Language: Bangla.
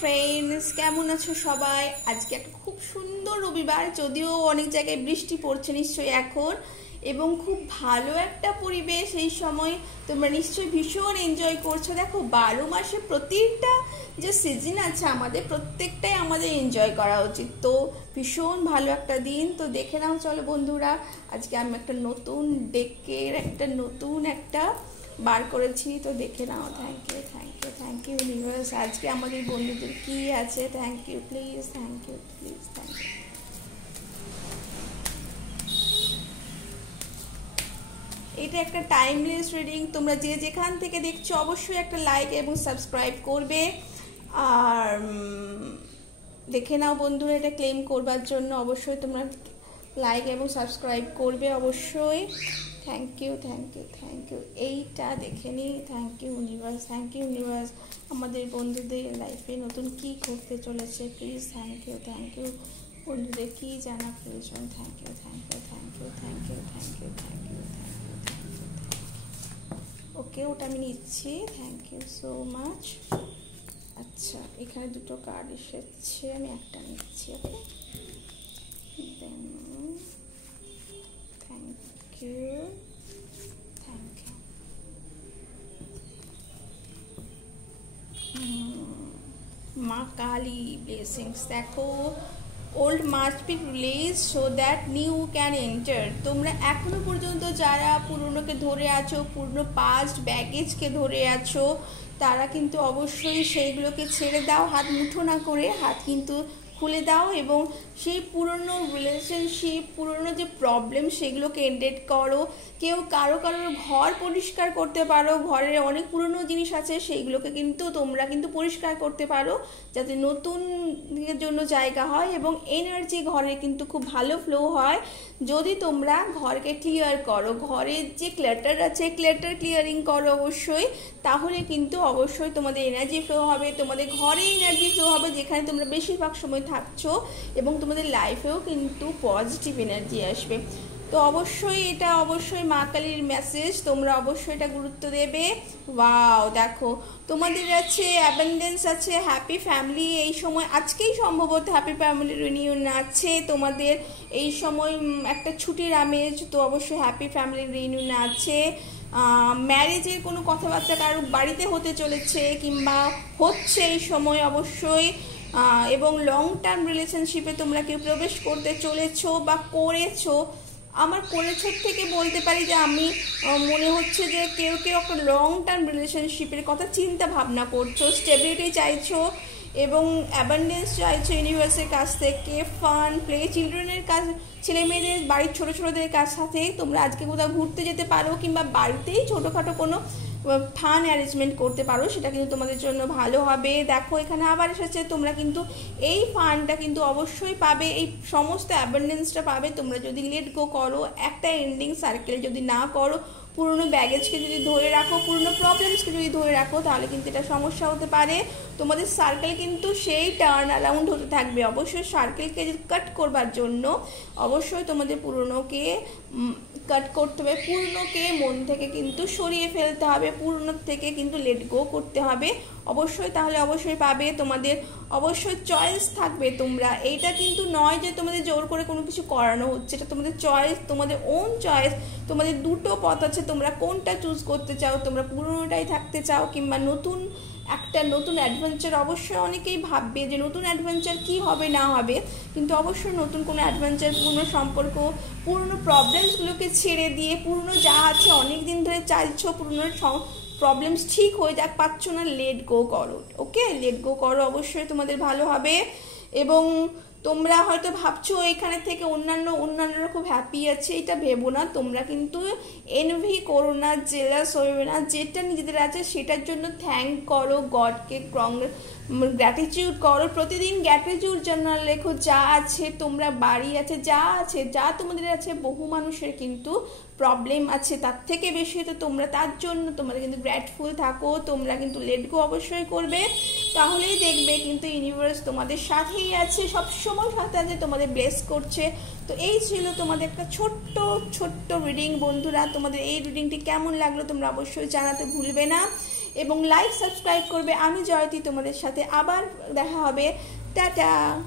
ফ্রেন্ডস, কেমন আছো সবাই? আজকে একটা খুব সুন্দর রবিবার, যদিও অনেক জায়গায় বৃষ্টি পড়ছে নিশ্চয়ই এখন, এবং খুব ভালো একটা পরিবেশ। এই সময় তোমরা নিশ্চয়ই ভীষণ এনজয় করছো। দেখো, 12 মাসে প্রতিটা যে সিজন আছে আমাদের, প্রত্যেকটাই আমাদের এনজয় করা উচিত। তো ভীষণ ভালো একটা দিন। তো দেখে নাও চলো বন্ধুরা, আজকে আমি একটা নতুন ডেকের একটা বার করেছি, তো দেখে নাও। Thank you thank you thank you universe. আজকে আমাদের বন্ধুদের কি আছে? Thank you please, thank you please, thank you. এটা একটা টাইমলেস রিডিং। তোমরা যে যেখান থেকে দেখছো অবশ্যই একটা লাইক এবং সাবস্ক্রাইব করবে। আর দেখে নাও বন্ধুরা, এটা ক্লেম করবার জন্য অবশ্যই তোমরা লাইক এবং সাবস্ক্রাইব করবে অবশ্যই। Thank you thank you thank you. এইটা দেখে নি। Thank you universe, thank you universe. আমাদের বন্ধুদের লাইফে নতুন কি করতে চলেছে please. Thank you thank you. বন্ধুদের কি জানা প্রয়োজন? Thank you thank you thank you thank you thank you thank you thank you thank you. Okay, ওটা আমি নিচ্ছি। Thank you so much. আচ্ছা, এখানে দুটো কার্ড এসেছে, আমি একটা নিচ্ছি। Okay, then thank you thank you. Ma Kali blessings. দেখো, old must be release so that new can enter. তোমরা এখনো পর্যন্ত যারা পুরনোকে ধরে আছো, পুরনো পাস্ট ব্যাগেজকে ধরে আছো, তারা কিন্তু অবশ্যই সেইগুলোকে ছেড়ে দাও। হাত মুঠো না করে হাত কিন্তু খুলে দাও, এবং সেই পুরনো রিলেশনশিপ, পুরনো যে প্রবলেম, সেগুলোকে এন্ডেড করো। কেউ কারোর ঘর পরিষ্কার করতে পারো, ঘরের অনেক পুরনো জিনিস আছে, সেইগুলোকে কিন্তু তোমরা কিন্তু পরিষ্কার করতে পারো, যাতে নতুন জন্য জায়গা হয় এবং এনার্জি ঘরে কিন্তু খুব ভালো ফ্লো হয়। যদি তোমরা ঘরকে ক্লিয়ার করো, ঘরের যে ক্লাটার আছে, ক্লাটার ক্লিয়ারিং করো অবশ্যই, তাহলে কিন্তু অবশ্যই তোমাদের এনার্জি ফ্লো হবে, তোমাদের ঘরে এনার্জি ফ্লো হবে, যেখানে তোমরা বেশিরভাগ সময় থাকছো, এবং তোমাদের লাইফেও কিন্তু পজিটিভ এনার্জি আসবে। তো অবশ্যই এটা অবশ্যই মা কালীর মেসেজ, তোমরা অবশ্যই এটা গুরুত্ব দেবে। ওয়াও, দেখো তোমাদের আছে অ্যাবেন্ডেন্স আছে, হ্যাপি ফ্যামিলি। এই সময় আজকেই সম্ভবত হ্যাপি ফ্যামিলি রিউনিয়ন আছে তোমাদের, এই সময় একটা ছুটির আমেজ। তো অবশ্যই হ্যাপি ফ্যামিলি রিউনিয়ন আছে। ম্যারেজের কোনো কথাবার্তা কারো বাড়িতে হতে চলেছে কিংবা হচ্ছে এই সময় অবশ্যই, এবং লং টার্ম রিলেশনশিপে তোমরা কেউ প্রবেশ করতে চলেছো বা করেছো। আমার করেছো থেকে বলতে পারি যে আমি মনে হচ্ছে যে কেউ একটা লং টার্ম রিলেশনশিপের কথা চিন্তা ভাবনা করছো, স্টেবিলিটি চাইছো এবং অ্যাবান্ডেন্স চাইছো ইউনিভার্সের কাছ থেকে। ফান প্লে, চিলড্রেনের কাছ, ছেলে মেয়েদের বাড়ির ছোটোদের কাছ সাথে তোমরা আজকে কোথাও ঘুরতে যেতে পারো, কিংবা বাড়িতেই ছোটোখাটো কোনো ফান অ্যারেঞ্জমেন্ট করতে পারো, সেটা কিন্তু তোমাদের জন্য ভালো হবে। দেখো, এখানে আবার এসেছে, তোমরা কিন্তু এই ফানটা কিন্তু অবশ্যই পাবে, এই সমস্ত অ্যাবান্ডেন্সটা পাবে তোমরা যদি লেট গো করো, একটা এন্ডিং সার্কেল যদি না করো, পুরনো ব্যাগেজকে যদি ধরে রাখো, পুরনো প্রবলেমসকে যদি ধরে রাখো, তাহলে কিন্তু এটা সমস্যা হতে পারে। তোমাদের সার্কেল কিন্তু সেই টার্ন অ্যারাউন্ড হতে থাকবে। অবশ্যই সার্কেলকে কাট করবার জন্য অবশ্যই তোমাদের পুরনোকে কাট করতে হবে, পুরনোকে মন থেকে কিন্তু সরিয়ে ফেলতে হবে, পুরনো থেকে কিন্তু লেট গো করতে হবে অবশ্যই, তাহলে অবশ্যই পাবে। তোমাদের অবশ্যই চয়েস থাকবে। তোমরা এইটা কিন্তু নয় যে তোমাদের জোর করে কোনো কিছু করানো হচ্ছে, এটা তোমাদের চয়েস, তোমাদের ওন চয়েস। তোমাদের দুটো পথ আছে, তোমরা কোনটা চুজ করতে চাও, তোমরা পুরনোটাই থাকতে চাও কিংবা নতুন একটা নতুন অ্যাডভেঞ্চার। অবশ্যই অনেকেই ভাববে যে নতুন অ্যাডভেঞ্চার কি হবে না হবে, কিন্তু অবশ্যই নতুন কোনো অ্যাডভেঞ্চার, পুরনো সম্পর্ক, পুরনো প্রবলেমসগুলোকে ছেড়ে দিয়ে, পুরনো যা আছে অনেক দিন ধরে চাইছো, পুরনো প্রবলেমস ঠিক হয়ে যাক, পাচ্ছ না, লেট গো করো। ওকে, লেট গো করো, অবশ্যই তোমাদের ভালো হবে। এবং তোমরা হয়তো ভাবছো এখানে থেকে অন্যান্যরা খুব হ্যাপি আছে, এটা ভেবো না। তোমরা কিন্তু এনভি করো না, জেলাস হইবে না, যেটা নিজেদের আছে সেটার জন্য থ্যাঙ্ক করো, গডকে গ্র্যাটিটিউড করো। প্রতিদিন গ্র্যাটিটিউড জার্নাল লেখো, যা আছে তোমরা, বাড়ি আছে, যা তোমাদের আছে। বহু মানুষের কিন্তু প্রবলেম আছে, তার থেকে বেশি তো তোমরা তার জন্য তোমাদের কিন্তু গ্র্যাটফুল থাকো। তোমরা কিন্তু লেট গো অবশ্যই করবে, তাহলেই দেখবে কিন্তু ইউনিভার্স তোমাদের সাথেই আছে, সবসময় সাথে আছে, তোমাদের ব্লেস করছে। তো এই ছিল তোমাদের একটা ছোট্ট রিডিং বন্ধুরা। তোমাদের এই রিডিংটি কেমন লাগলো তোমরা অবশ্যই জানাতে ভুলবে না। এবং লাইক সাবস্ক্রাইব করবে। আমি জয়তী তোমাদের সাথে আবার দেখা হবে। টাটা।